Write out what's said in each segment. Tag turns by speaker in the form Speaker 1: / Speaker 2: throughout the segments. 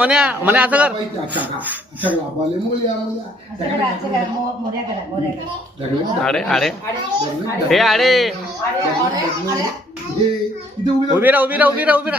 Speaker 1: মানে আছে আরে আরে হে আরে উবিরা উবিরা উবিরা উবিরা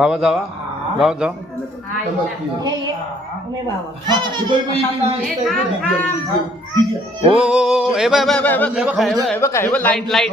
Speaker 1: বাবা যাওয়া যাও যাও ও এবার এবার এবার এবার এবার light light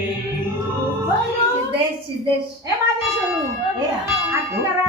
Speaker 2: É Maria Juru. É. Aqui